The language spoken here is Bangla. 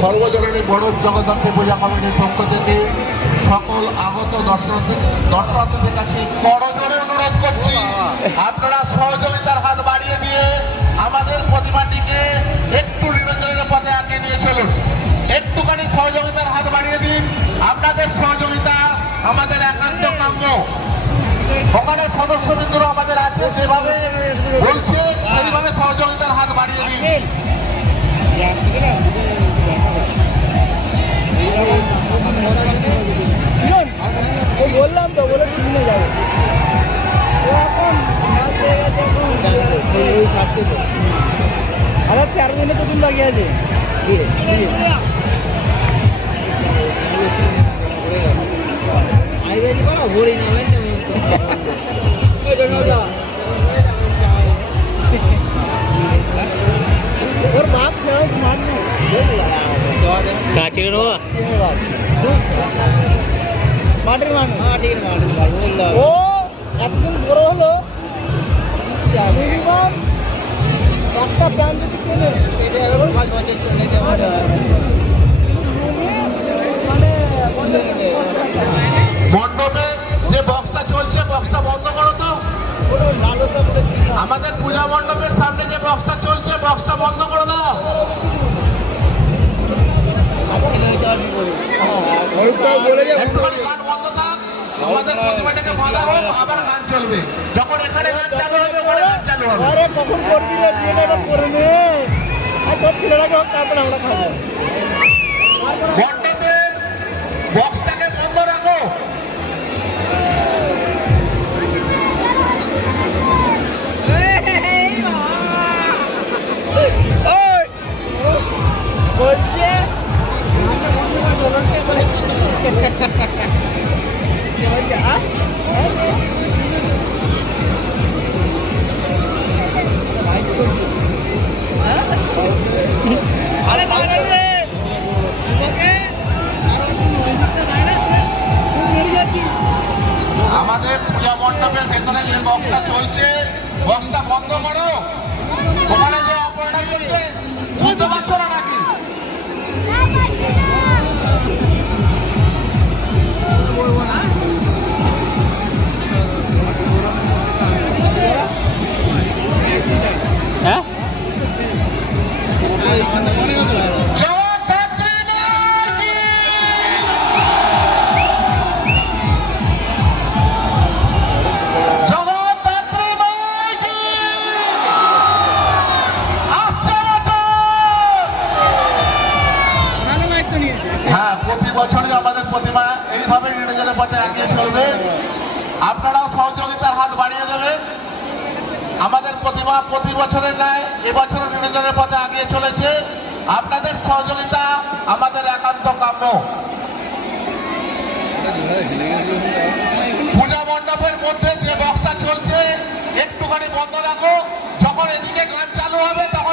সর্বজনীন বড়ুর জগদ্ধাত্রী পূজা কমিটির পক্ষ থেকে সকল আগত দর্শনার্থীদের কাছে করজোড়ে অনুরোধ করছি, আপনারা সহযোগিতার হাত বাড়িয়ে দিয়ে আমাদের প্রতিমাটিকে একটু নিরঞ্জনের পথে আগে নিয়ে চলুন। একটুখানি সহযোগিতার হাত বাড়িয়ে দিন, আপনাদের সহযোগিতা আমাদের একান্ত কাম্য। ওখানে সদস্যবৃন্দরা আমাদের আছে, যেভাবে বলছে সেইভাবে সহযোগিতার হাত বাড়িয়ে দিন। বললাম তো, বলে কিনে যাবে আবার 13 দিনে তো দিন বাকি আছে। ওর বাপ স্মার্ট কাছের মাটির মানুষ ও এতদিন বড় হলো মিনিমাম একটা প্যান যদি কেনে সেটা 5 বছর চলে যাবে। মানে মণ্ডপে যে বক্সটা চলছে, বক্সটা বন্ধ করো তো। আমাদের পূজা মণ্ডপের সামনে যে বক্সটা চলছে, বক্সটা বন্ধ করে দাও। একটুখানি গান বন্ধ থাক, আমাদের প্রতিমাটাকে বাঁধা হোক, আবার গান চলবে। যখন এখানে গান চালু হবে, ওখানে গান চালু হবে। আরে কখন করবি করে নে, সব ছেলেরাকে হোক, তারপরে আমরা খাবো। মণ্ডপের বক্সটাকে বন্ধ রাখো। আমাদের পূজা মণ্ডপের ভেতরে যে বক্সটা চলছে, বক্সটা বন্ধ করো। ওখানে যে অপারেটর করছে, শুনতে পাচ্ছ না নাকি? হ্যাঁ প্রতি বছরই আমাদের প্রতিমা এইভাবে নিরঞ্জনের পথে এগিয়ে চলবে। আপনারাও সহযোগিতার হাত বাড়িয়ে দেবেন। আমাদের প্রতিমা প্রতি বছরের ন্যায় এবছরও নিরঞ্জনের পথে এগিয়ে চলেছে। আপনাদের সহযোগিতা আমাদের একান্ত কাম্য। পূজা মণ্ডপের মধ্যে যে বক্সটা চলছে, একটুখানি বন্ধ রাখো। যখন এদিকে গান চালু হবে, তখন